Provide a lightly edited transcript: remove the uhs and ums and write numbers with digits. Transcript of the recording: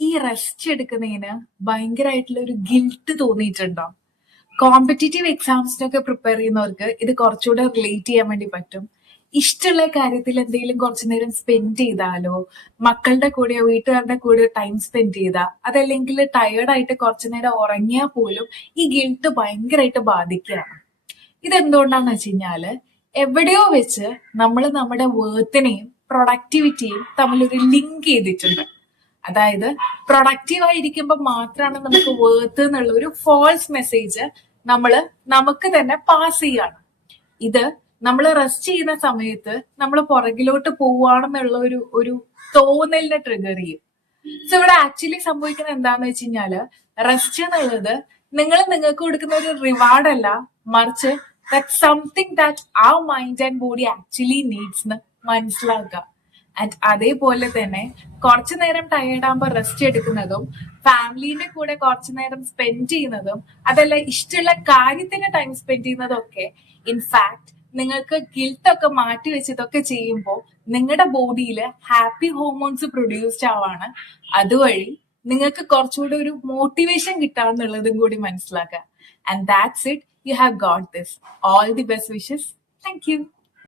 ഈ റെസ്റ്റ് എടുക്കുന്നതിന് ഭയങ്കരമായിട്ടുള്ള ഒരു ഗിൽട്ട് തോന്നിയിട്ടുണ്ടോ? കോമ്പറ്റേറ്റീവ് എക്സാംസിനൊക്കെ പ്രിപ്പയർ ചെയ്യുന്നവർക്ക് ഇത് കുറച്ചുകൂടെ റിലേറ്റ് ചെയ്യാൻ വേണ്ടി പറ്റും. ഇഷ്ടമുള്ള കാര്യത്തിൽ എന്തെങ്കിലും കുറച്ചു നേരം സ്പെൻഡ് ചെയ്താലോ, മക്കളുടെ കൂടെയോ വീട്ടുകാരുടെ കൂടെയോ ടൈം സ്പെൻഡ് ചെയ്താ, അതല്ലെങ്കിൽ ടയേർഡായിട്ട് കുറച്ചു നേരം ഉറങ്ങിയാൽ പോലും ഈ ഗിൽട്ട് ഭയങ്കരമായിട്ട് ബാധിക്കുകയാണ്. ഇതെന്തുകൊണ്ടാന്ന് വെച്ച് കഴിഞ്ഞാല് എവിടെയോ വെച്ച് നമ്മൾ നമ്മുടെ വേർത്തിനെയും പ്രൊഡക്ടിവിറ്റിയും തമ്മിലൊരു ലിങ്ക് ചെയ്തിട്ടുണ്ട്. അതായത് പ്രൊഡക്റ്റീവ് ആയിരിക്കുമ്പോൾ മാത്രമാണ് നമുക്ക് വേർത്ത് എന്നുള്ള ഒരു ഫോൾസ് മെസ്സേജ് നമുക്ക് തന്നെ പാസ് ചെയ്യാണ്. ഇത് നമ്മൾ റെസ്റ്റ് ചെയ്യുന്ന സമയത്ത് നമ്മൾ പുറകിലോട്ട് പോവുകയാണെന്നുള്ള ഒരു തോന്നലിനെ ട്രിഗർ ചെയ്യും. സോ ഇവിടെ ആക്ച്വലി സംഭവിക്കുന്നത് എന്താന്ന് വെച്ച് കഴിഞ്ഞാല് റെസ്റ്റ് എന്നുള്ളത് നിങ്ങൾക്ക് കൊടുക്കുന്ന ഒരു റിവാർഡ് അല്ല, മറിച്ച് ദാറ്റ് സംതിങ് ദാറ്റ് ആ mind and body actually needs എന്ന് മനസ്സിലാക്കുക. ആൻഡ് അതേപോലെ തന്നെ കുറച്ചു നേരം ടയേർഡ് ആകുമ്പോൾ റെസ്റ്റ് എടുക്കുന്നതും ഫാമിലിന്റെ കൂടെ കുറച്ചു നേരം സ്പെൻഡ് ചെയ്യുന്നതും അതല്ല ഇഷ്ടമുള്ള കാര്യത്തിന് ടൈം സ്പെൻഡ് ചെയ്യുന്നതും ഒക്കെ ഇൻഫാക്ട് നിങ്ങൾക്ക് ഗിൽട്ട് ഒക്കെ മാറ്റി വെച്ച് ഇതൊക്കെ ചെയ്യുമ്പോൾ നിങ്ങളുടെ ബോഡിയിൽ ഹാപ്പി ഹോർമോൺസ് പ്രൊഡ്യൂസ്ഡ് ആവാണ്. അതുവഴി നിങ്ങൾക്ക് കുറച്ചുകൂടി ഒരു മോട്ടിവേഷൻ കിട്ടാന്നുള്ളതും കൂടി മനസ്സിലാക്കുക. And that's it. You have got this. All the best wishes. Thank you.